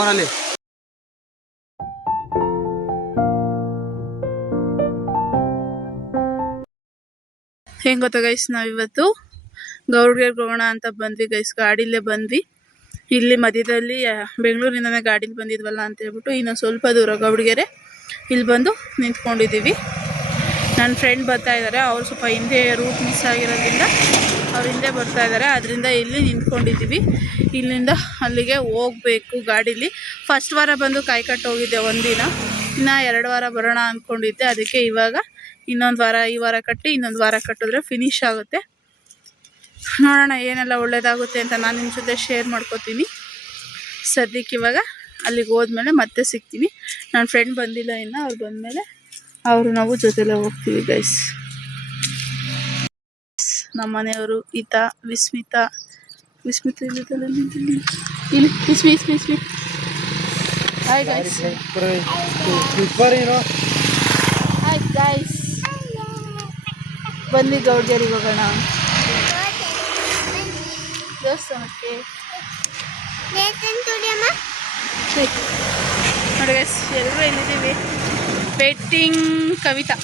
ಫೋನಲ್ಲಿ ಹೆಂಗ್ ಗೊತ್ತಾ ಗೈಸ್ ನಾವಿವತ್ತು ಗೌರ್ಗೆ ಹೋಗೋಣ ಅಂತ ಬಂದ್ವಿ ಗೈಸ್ ಗಾಡಿಲೇ ಬಂದ್ವಿ. ಇಲ್ಲಿ ಮಧ್ಯದಲ್ಲಿ ಬೆಂಗಳೂರಿಂದನೇ ಗಾಡೀಲಿ ಬಂದಿದ್ವಲ್ಲ ಅಂತ ಹೇಳ್ಬಿಟ್ಟು ಇನ್ನೊಂದು ಸ್ವಲ್ಪ ದೂರ ಗೌಡ್ಗೆರೆ ಇಲ್ಲಿ ಬಂದು ನಿಂತ್ಕೊಂಡಿದ್ದೀವಿ. ನನ್ನ ಫ್ರೆಂಡ್ ಬರ್ತಾ ಇದ್ದಾರೆ ಅವ್ರು ಸ್ವಲ್ಪ ಹಿಂದೆ ರೂಟ್ ಮಿಸ್ ಆಗಿರೋದ್ರಿಂದ ಅವ್ರ ಹಿಂದೆ ಬರ್ತಾ ಇದ್ದಾರೆ ಅದರಿಂದ ಇಲ್ಲಿ ನಿಂತ್ಕೊಂಡಿದ್ದೀವಿ. ಇಲ್ಲಿಂದ ಅಲ್ಲಿಗೆ ಹೋಗ್ಬೇಕು ಗಾಡೀಲಿ. ಫಸ್ಟ್ ವಾರ ಬಂದು ಕಾಯ್ಕಟ್ಟು ಹೋಗಿದ್ದೆ ಒಂದಿನ. ಇನ್ನು ಎರಡು ವಾರ ಬರೋಣ ಅಂದ್ಕೊಂಡಿದ್ದೆ ಅದಕ್ಕೆ ಇವಾಗ ಇನ್ನೊಂದು ವಾರ, ಈ ವಾರ ಕಟ್ಟಿ ಇನ್ನೊಂದು ವಾರ ಕಟ್ಟಿದ್ರೆ ಫಿನಿಶ್ ಆಗುತ್ತೆ. ನೋಡೋಣ ಏನೆಲ್ಲ ಒಳ್ಳೇದಾಗುತ್ತೆ ಅಂತ ನಾನು ನಿಮ್ಮ ಜೊತೆ ಶೇರ್ ಮಾಡ್ಕೋತೀನಿ. ಸದ್ಯಕ್ಕೆ ಇವಾಗ ಅಲ್ಲಿಗೆ ಹೋದ್ಮೇಲೆ ಮತ್ತೆ ಸಿಗ್ತೀನಿ. ನನ್ನ ಫ್ರೆಂಡ್ ಬಂದಿಲ್ಲ ಇನ್ನು. ಅವ್ರು ಬಂದಮೇಲೆ ಅವರು ನಾವು ಜೊತೆಲೇ ಹೋಗ್ತೀವಿ ಗೈಸ್ ನಮ್ಮ ಮನೆಯವರು ಈತ ವಿಸ್ಮಿತಾ. ವಿಸ್ಮಿತಾ ಇಲ್ಲಿದ್ದಲ್ಲ ಇಲ್ಲಿ ಇಲ್ಲಿ Vismi Vismi Vismi. Hi guys hi guys ಬನ್ನಿ ಗೌಡ್ಗೆರಿಗೆ ಹೋಗೋಣ. ದೇವಸ್ಥಾನಕ್ಕೆ. ನೋಡಿ ಗೈಸ್ ಎಲ್ಲರೂ ಎಲ್ಲಿದ್ದೀವಿ ವೇಟಿಂಗ್ ಕವಿತಾ.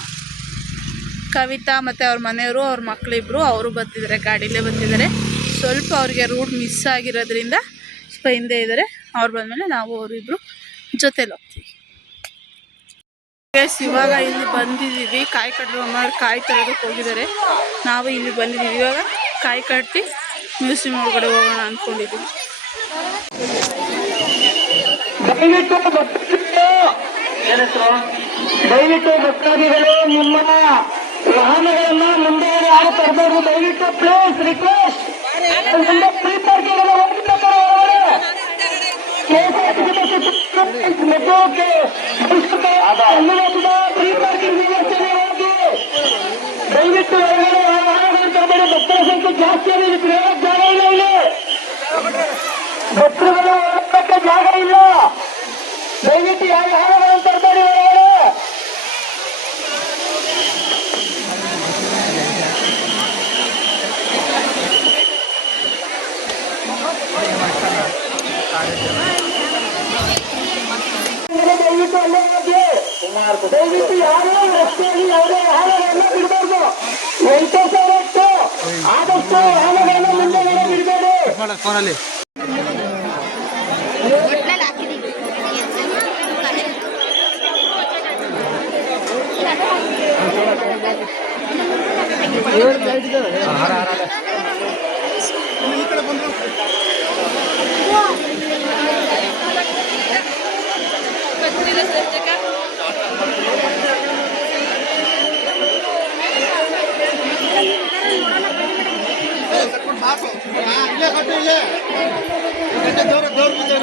ಕವಿತಾ ಮತ್ತು ಅವ್ರ ಮನೆಯವರು, ಅವ್ರ ಮಕ್ಕಳಿಬ್ರು ಅವರು ಬರ್ತಿದ್ದಾರೆ, ಗಾಡಿಲೇ ಬಂದಿದ್ದಾರೆ ಸ್ವಲ್ಪ ಅವ್ರಿಗೆ ರೂಟ್ ಮಿಸ್ ಆಗಿರೋದ್ರಿಂದ ಸ್ವಲ್ಪ ಹಿಂದೆ ಇದ್ದಾರೆ. ಅವ್ರು ಬಂದಮೇಲೆ ನಾವು ಅವರಿಬ್ರು ಜೊತೆಲಿ ಹೋಗ್ತೀವಿ. ಇವಾಗ ಇಲ್ಲಿ ಬಂದಿದ್ದೀವಿ. ಕಾಯಿ ಕಟ್ಟುವ ಮಾಡಿ ಕಾಯಿ ತರೋದಕ್ಕೆ ಹೋಗಿದ್ದಾರೆ. ನಾವು ಇಲ್ಲಿ ಬಂದಿದ್ದೀವಿ. ಇವಾಗ ಕಾಯಿ ಕಟ್ಟಿ ಮ್ಯೂಸಿಯಂ ಒಳಗಡೆ ಹೋಗೋಣ ಅಂದ್ಕೊಂಡಿದ್ದೀವಿ ದಯವಿಟ್ಟು ಭಕ್ತಾದಿಗಳು, ನಿಮ್ಮ ವಾಹನಗಳನ್ನ ಮುಂದೆ ಯಾರು ತರಬೇಕು ದಯವಿಟ್ಟು place request free parking free parking ದಯವಿಟ್ಟು ಹೊರಗಡೆ ವಾಹನಗಳನ್ನು ತರಬೇಡಿ. ಭಕ್ತರ ಸಂಖ್ಯೆ ಜಾಸ್ತಿ ಆಗಿದೆ. ಜಾಗ ಇಲ್ಲ ಇಲ್ಲಿ. ಭಕ್ತರುಗಳು ಜಾಗ ಇಲ್ಲ. ದಯವಿಟ್ಟು ಯಾರು ಹಾಡುಗಳನ್ನು ತರಬೇಡಿ ಹೊರಗಡೆ ದಯವಿಟ್ಟು ಅಲ್ಲೇ ಹೋಗಿ ದಯವಿಟ್ಟು ಯಾರೇ ರಸ್ತೆಯಲ್ಲಿ ಯಾವುದೇ ವಾಹನಗಳನ್ನ ಬಿಡಬಾರ್ದು. ವೆಂಕಟೇಶ ಅವರಷ್ಟು ಆದಷ್ಟು ವಾಹನಗಳನ್ನ ಮುಂದೆ ಬಿಡಬೇಡಿ. ಫೋನಲ್ಲಿ. ಇಲ್ಲೇ ಕೊಟ್ಟು ಇಲ್ಲೇ ದೂರ ದೂರ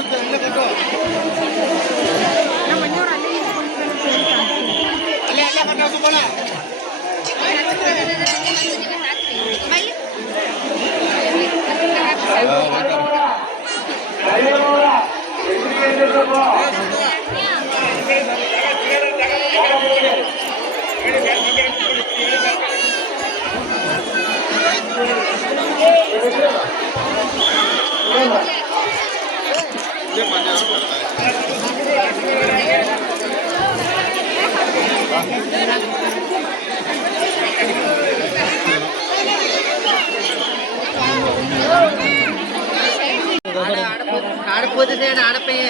ఆడపోతుంది ఆడపోతుంది ఆడపోయే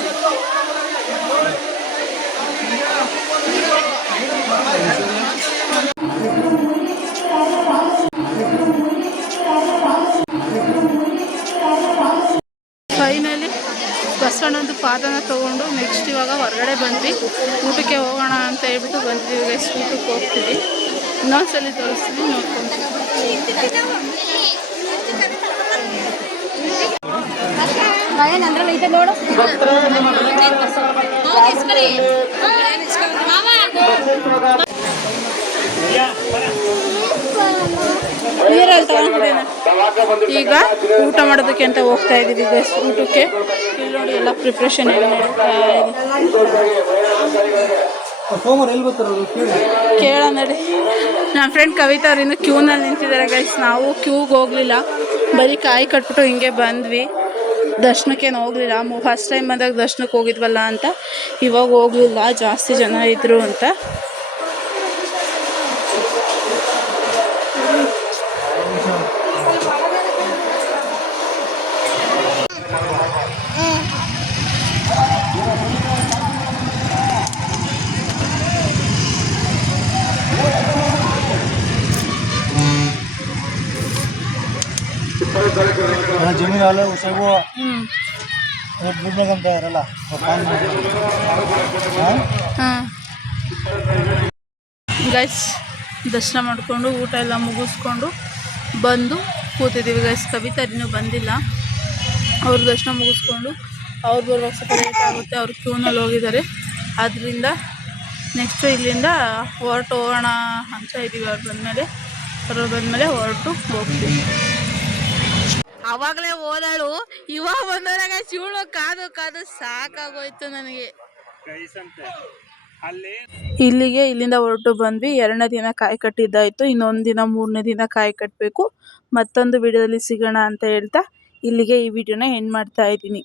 ಫೈನಲಿ ಬಸವಣ್ಣಂದು ಪಾದನ ತೊಗೊಂಡು ನೆಕ್ಸ್ಟ್ ಇವಾಗ ಹೊರಗಡೆ ಬಂದ್ವಿ. ಊಟಕ್ಕೆ ಹೋಗೋಣ ಅಂತ ಹೇಳ್ಬಿಟ್ಟು ಬಂದ್ವಿ. ಎಷ್ಟು ಊಟಕ್ಕೆ ಹೋಗ್ತೀವಿ. ಇನ್ನೊಂದ್ಸಲಿ ತೋರಿಸ್ತೀವಿ ನೋಡ್ಕೊಂತೀವಿ ನೋಡು. ನೀರಲ್ಲಿ ತಗೊಂಡ್ಬಿಡೋಣ. ಈಗ ಊಟ ಮಾಡೋದಕ್ಕೆ ಅಂತ ಹೋಗ್ತಾ ಇದ್ದೀವಿ ಈಗ ಊಟಕ್ಕೆ. ಇಲ್ಲಿ ನೋಡಿ ಎಲ್ಲ ಪ್ರಿಪ್ರೇಷನ್ ಎಲ್ಲ ನಡೀತಾ ಇದೆ. ಕೇಳ. ನಡಿ. ನನ್ನ ಫ್ರೆಂಡ್ ಕವಿತಾ ಅವರಿಂದ ಕ್ಯೂನಲ್ಲಿ ನಿಂತಿದ್ದಾರೆ ಗೈಸ್ ನಾವು ಕ್ಯೂಗೆ ಹೋಗಲಿಲ್ಲ. ಬರೀ ಕಾಯಿ ಕಟ್ಬಿಟ್ಟು ಹಿಂಗೆ ಬಂದ್ವಿ. ದರ್ಶನಕ್ಕೇನು ಹೋಗಲಿಲ್ಲ. ಫಸ್ಟ್ ಟೈಮ್ ಬಂದಾಗ ದರ್ಶನಕ್ಕೆ ಹೋಗಿದ್ವಲ್ಲ ಅಂತ. ಇವಾಗ ಹೋಗಲಿಲ್ಲ. ಜಾಸ್ತಿ ಜನ ಇದ್ದರು ಅಂತ. ಜಮೀನು ಅಲ್ಲ ಬಿಡ್ಬೇಕಂತ ಇರಲ್ಲ. ಹಾಂ? ಗೈಸ್ ದರ್ಶನ ಮಾಡಿಕೊಂಡು ಊಟ ಎಲ್ಲ ಮುಗಿಸ್ಕೊಂಡು ಬಂದು ಕೂತಿದ್ದೀವಿ ಗೈಸ್ ಕವಿತಾ ಇನ್ನೂ ಬಂದಿಲ್ಲ. ಅವ್ರ ದರ್ಶನ ಮುಗಿಸ್ಕೊಂಡು ಅವ್ರು ಬರುವಾಗ ಸ್ವಲ್ಪ ಲೇಟ್ ಆಗುತ್ತೆ. ಅವ್ರು ಕ್ಯೂನಲ್ಲಿ ಹೋಗಿದ್ದಾರೆ. ಆದ್ದರಿಂದ ನೆಕ್ಸ್ಟು ಇಲ್ಲಿಂದ ಹೊರಟು ಹೋಗೋಣ ಅಂತ ಇದ್ದೀವಿ. ಅವ್ರು ಬಂದಮೇಲೆ ಅವ್ರು ಬಂದಮೇಲೆ ಹೊರಟು ಹೋಗ್ತೀವಿ. ಅವಾಗಲೇ ಓದಾಳು ಇವಾಗ ಬಂದವರಾಗ ಶಿವಳು ಕಾದು ಕಾದು ಸಾಕಾಗೋಯ್ತು ನನಗೆ. ಇಲ್ಲಿಗೆ ಇಲ್ಲಿಂದ ಹೊರಟು ಬಂದ್ವಿ. ಎರಡನೇ ದಿನ ಕಾಯಿ ಕಟ್ಟಿದ್ದಾಯ್ತು. ಇನ್ನೊಂದು ದಿನ ಮೂರನೇ ದಿನ ಕಾಯಿ ಕಟ್ಟಬೇಕು. ಮತ್ತೊಂದು ವಿಡಿಯೋದಲ್ಲಿ ಸಿಗೋಣ ಅಂತ ಹೇಳ್ತಾ ಇಲ್ಲಿಗೆ ಈ ವಿಡಿಯೋನ ಎಂಡ್ ಮಾಡ್ತಾ ಇದ್ದೀನಿ.